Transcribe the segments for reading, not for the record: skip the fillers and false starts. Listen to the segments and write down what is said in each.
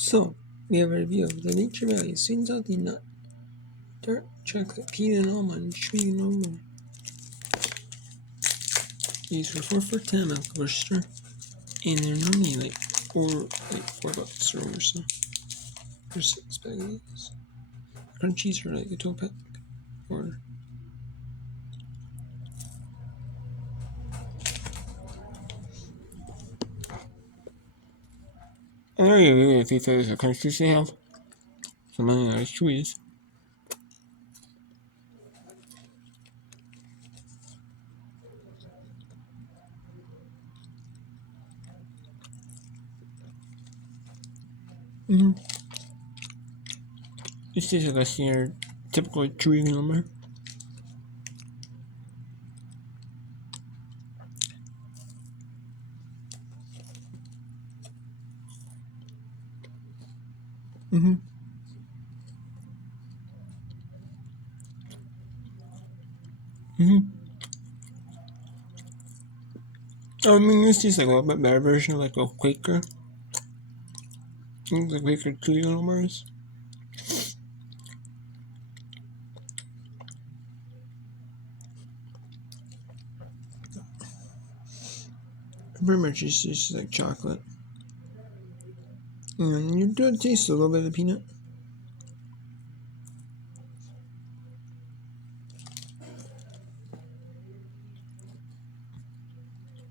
So, we have a review of the Nature Valley Sweet and Salty Nut Dark Chocolate Peanut Almond Chewy Granola. These were 4 for $10 at the grocery store, and they're normally like $4 or so for 6 bags of these. Crunchies are like a 12 pack or I know you really think there's a crunchies they have. Some of the Chewy's. This tastes like a standard, typical Chewy granola. I mean, this tastes like a little bit better version of like a Quaker. I think the Quaker Chewy granolas. Pretty much it's just like chocolate. And you do taste a little bit of peanut.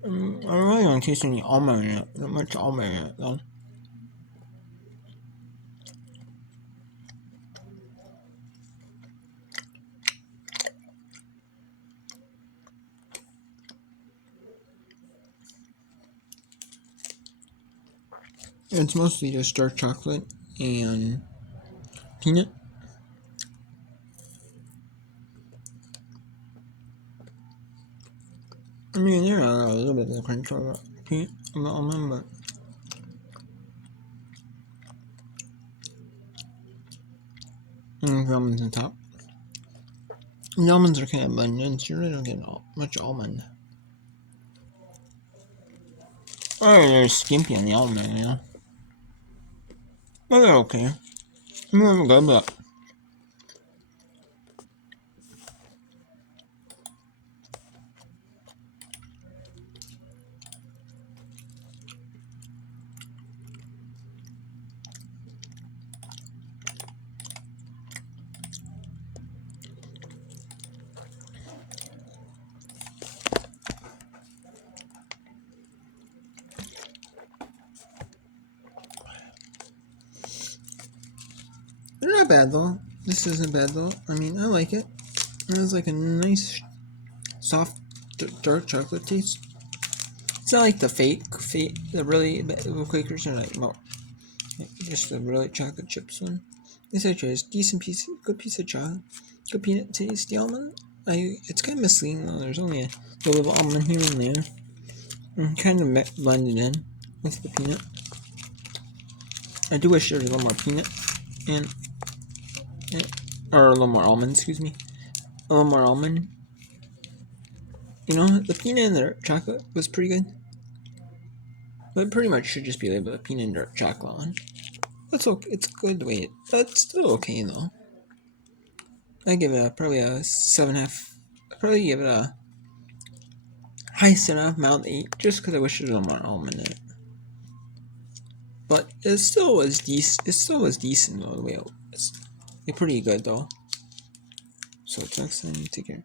I really don't taste any almond in it. Not much almond in it though. It's mostly just dark chocolate and peanut. I mean, there are a little bit of the crunch of the peanut of the almond, but the almonds on top. The almonds are kind of abundant, so you really don't get much almond. Oh, they're skimpy on the almond, you know. But they're okay. I mean, they're good, but they're not bad though. This isn't bad though. I mean, I like it. It has like a nice, soft, dark chocolate taste. It's not like the the really the Quakers are like, well, just the really chocolate chips one. This actually is good piece of chocolate, good peanut taste. The almond, it's kind of misleading though. There's only a little bit of almond here and there, and kind of blended in with the peanut. I do wish there was a little more peanut or a little more almond. Excuse me, a little more almond. You know, the peanut and the chocolate was pretty good. But pretty much should just be labeled a peanut and dark chocolate one. That's okay. It's good the way it. That's still okay though. I give it probably a 7.5. I'd probably give it a high 7.5, mild 8, just because I wish there was a more almond in it. But it still was decent. It still was decent though. The way it's pretty good though. So it's next time. Take care.